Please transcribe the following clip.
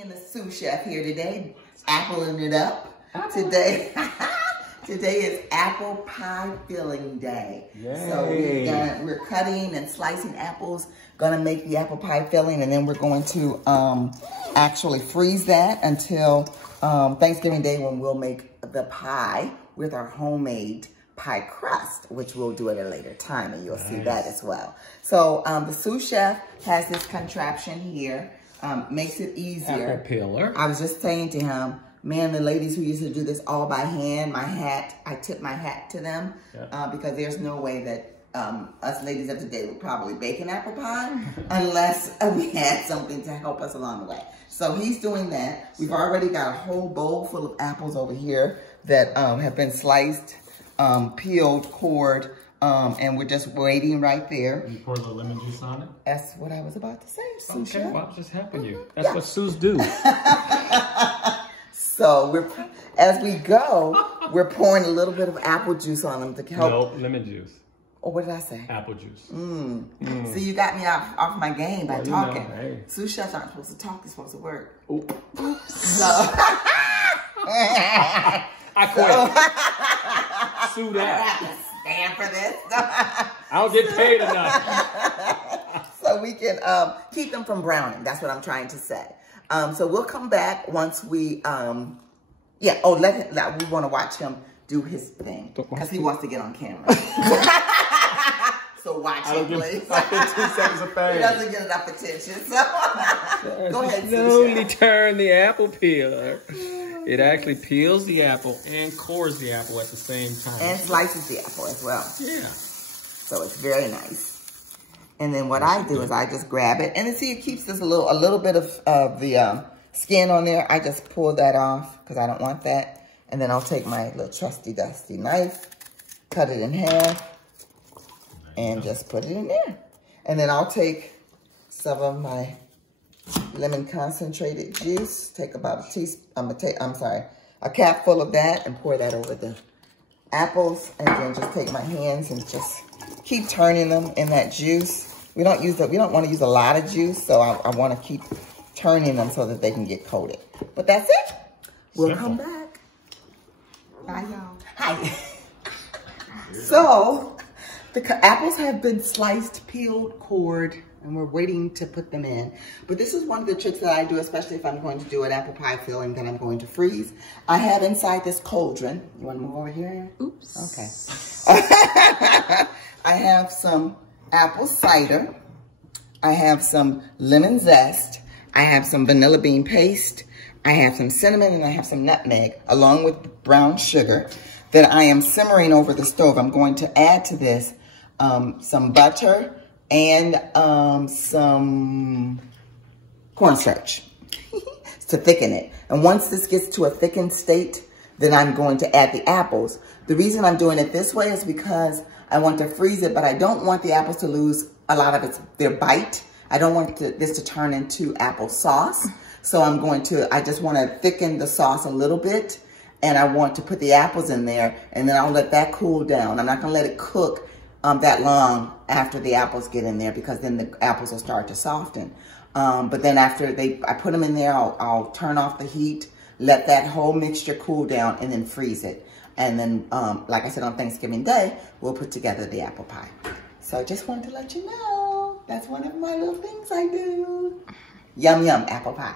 Me and the sous chef here today, appling it up. Today is apple pie filling day. Yay. So we're cutting and slicing apples, gonna make the apple pie filling, and then we're going to actually freeze that until Thanksgiving Day, when we'll make the pie with our homemade pie crust, which we'll do at a later time, and you'll see that as well. So the sous chef has this contraption here, makes it easier. Apple peeler. I was just saying to him, man, the ladies who used to do this all by hand, I tip my hat to them, because there's no way that us ladies of today would probably bake an apple pie unless we had something to help us along the way. So he's doing that. We've already got a whole bowl full of apples over here that have been sliced, peeled, cored, and we're just waiting right there. You pour the lemon juice on it? That's what I was about to say, Sue. Okay, well, I'm just helping you. That's what Sue's do. So as we go, we're pouring a little bit of apple juice on them to help. No, lemon juice. Oh, what did I say? Apple juice. See, you got me off my game by talking. You know, hey. Sous chefs aren't supposed to talk, they're supposed to work. Oops. So. I quit. Sue that. Stand for this. I don't get paid enough. So we can keep them from browning. That's what I'm trying to say. So we'll come back once we, we want to watch him do his thing, because he wants to get on camera. So watch him, please. 2 seconds of fame. He doesn't get enough attention. So go ahead, slowly turn the apple peeler. It actually peels the apple and cores the apple at the same time. And slices the apple as well. Yeah. So it's very nice. And then what I do is I just grab it, and then see, it keeps this a little bit of the skin on there. I just pull that off because I don't want that. And then I'll take my little trusty dusty knife, cut it in half, and just put it in there. And then I'll take some of my lemon concentrated juice. Take about a cap full of that, and pour that over the apples. And then just take my hands and just keep turning them in that juice. We don't want to use a lot of juice, so I want to keep turning them so that they can get coated. But that's it. We'll come back. Bye, y'all. Hi. So, the apples have been sliced, peeled, cored, and we're waiting to put them in. But this is one of the tricks that I do, especially if I'm going to do an apple pie filling that I'm going to freeze. I have inside this cauldron. You want to move over here? Oops. Okay. I have some apple cider. I have some lemon zest. I have some vanilla bean paste. I have some cinnamon, and I have some nutmeg, along with brown sugar that I am simmering over the stove. I'm going to add to this some butter and some cornstarch to thicken it. And once this gets to a thickened state, then I'm going to add the apples. The reason I'm doing it this way is because I want to freeze it, but I don't want the apples to lose a lot of their bite. I don't want this to turn into apple sauce. So I just want to thicken the sauce a little bit, and I want to put the apples in there, and then I'll let that cool down. I'm not going to let it cook that long after the apples get in there, because then the apples will start to soften. But then after I put them in there, I'll turn off the heat, let that whole mixture cool down, and then freeze it. And then, like I said, on Thanksgiving Day, we'll put together the apple pie. So I just wanted to let you know, that's one of my little things I do. Yum, yum, apple pie.